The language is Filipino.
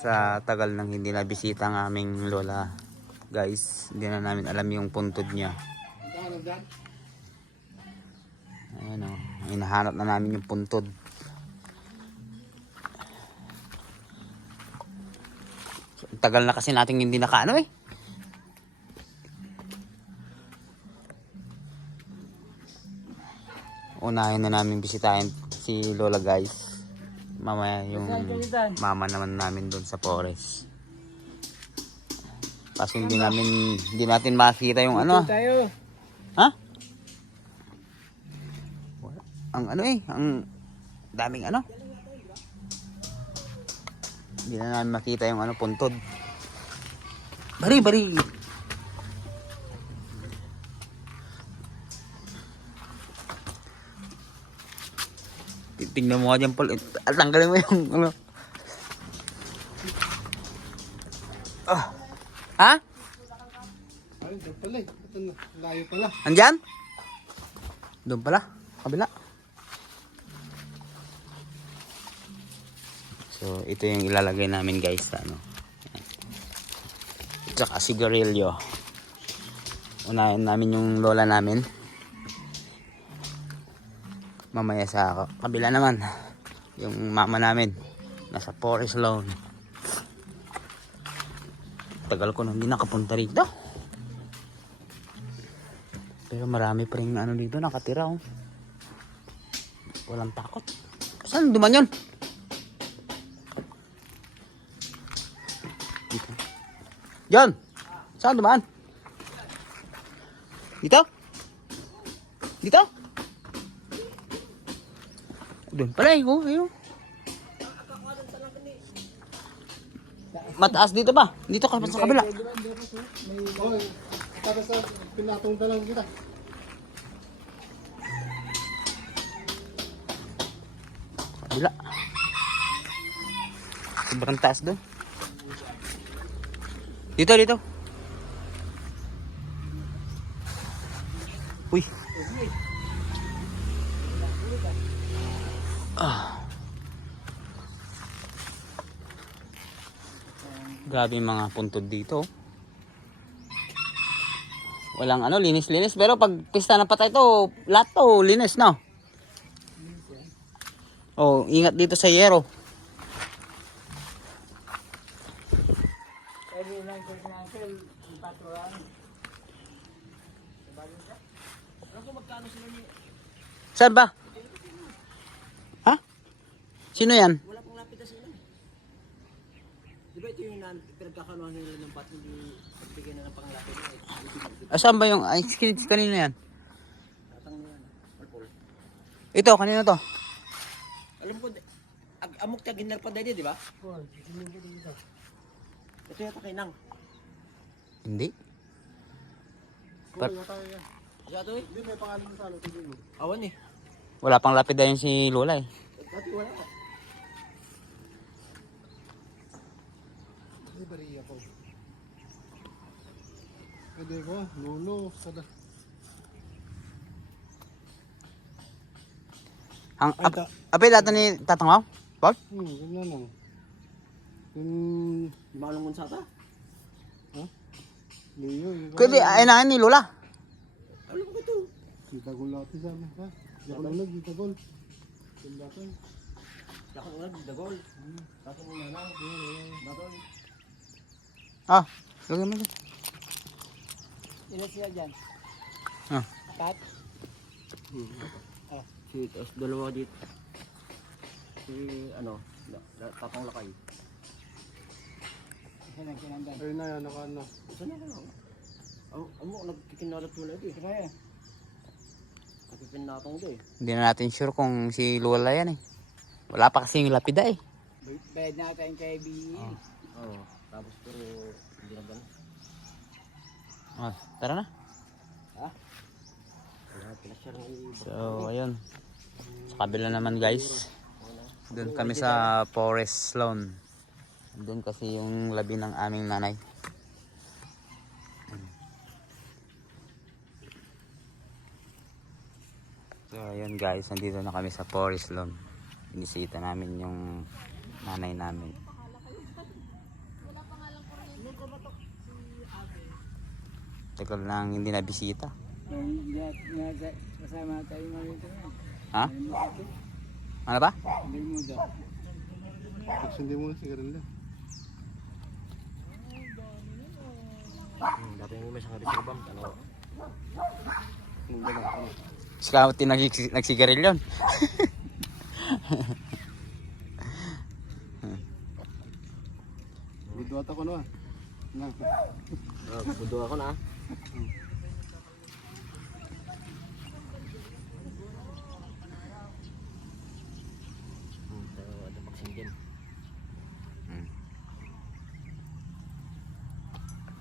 Sa tagal nang hindi na bisita ng aming lola, guys, hindi na namin alam yung puntod niya. Ayan o, hinahanap na namin yung puntod. Tagal na kasi natin hindi nakaano eh. Unahin na namin bisitahin si lola, guys. Mamaya yung mama naman namin doon sa forest. Kasi hindi natin makita yung ano. Ha? Ang ano eh, ang daming ano. Hindi na namin makita yung ano, puntod. Bari. Tingnan mo nga dyan, Paul. Tanggalin mo yung ano. Ha? Ay, doon pala eh. Ito na, layo pala. Andyan? Doon pala. Kabila. So, ito yung ilalagay namin, guys, sa ano. Tsaka sigarilyo. Unahin namin yung lola namin. Mamaya sa kabila naman yung mama namin nasa forest lawn. Tagal ko nang hindi nakapunta rito, pero marami pa rin ano dito nakatira oh. Walang takot. Saan duman yun? Dito. John, saan duman? Dito? Doon pala eh. Oh, ayun. Mataas dito ba? Dito ka sa kabila. Oh, tapos pinatong na lang kita. Kabila. Sobrang taas doon. Dito. Uy. Grabe yung mga puntod dito. Walang ano, linis. Pero pag pista na patay to, lahat to linis na. Oh, ingat dito sa yero. Saan ba? Ha? Sino yan? Wala pong lapid na sila. Di ba ito yung pinagkakanuhan nila ng pat, hindi bigyan na ng panglapid. Saan ba yung, ay, kanino yan? Tatang na yan. Purple. Ito, kanino to? Alam ko, amok ta ginar pa dahil, di ba? Ito yata kay Nang. Hindi. Kuha tayo yan. Siya ito eh. Hindi, may pangalan mo sa ano. Tignan mo. Awan eh. Wala pang lapid na yun si Lola eh. Dati wala pa. Hindi, bariya ko. Pwede ko, lolo. Sada. Ape dito ni Tatangaw? Bob? Ganyan lang. Di makalong konsata? Leo. Kundi, ay na ni Lola. Alam ko ito. Kita gol natin sa amin. Ha? Diyan ko lang, kita gol. Tindakan. Saka nga, dagol. Saka nga na. Dagol. Ah, lagyan mo dyan. Ilan siya dyan? Ah. Apat? Si, tapos dalawa dito. Si, ano, tatang lakay. Isa lang sinandan. Ayun na yan, naka-ano. Isa na lang. Amo, nagkikinalat mo na ito eh. Kaya eh. Nagkikinatong ito eh. Hindi na natin sure kung si Lola yan eh. Wala pa kasi yung lapida eh. Bayad natin kay B. Oo. Tapos pero hindi na gano'n. Ah, tara na. Ha? Wala pinasya ng So, ayun. Sa kabila naman, guys. Doon kami sa forest lawn. Doon kasi yung labi ng aming nanay. So, ayun guys. Nandito na kami sa forest lawn. Binisita namin yung nanay namin. Tagal nang hindi na bisita. Kasama tayo malito na. Ha? Ano ba? Hindi mo daw. Pagsindi mo na sigarilyo. Dati yung may sangari sa bam. Ano? Yung dalang, ano? Scoutin nagsigarilyon. Bidwata ko na. Budo ako na.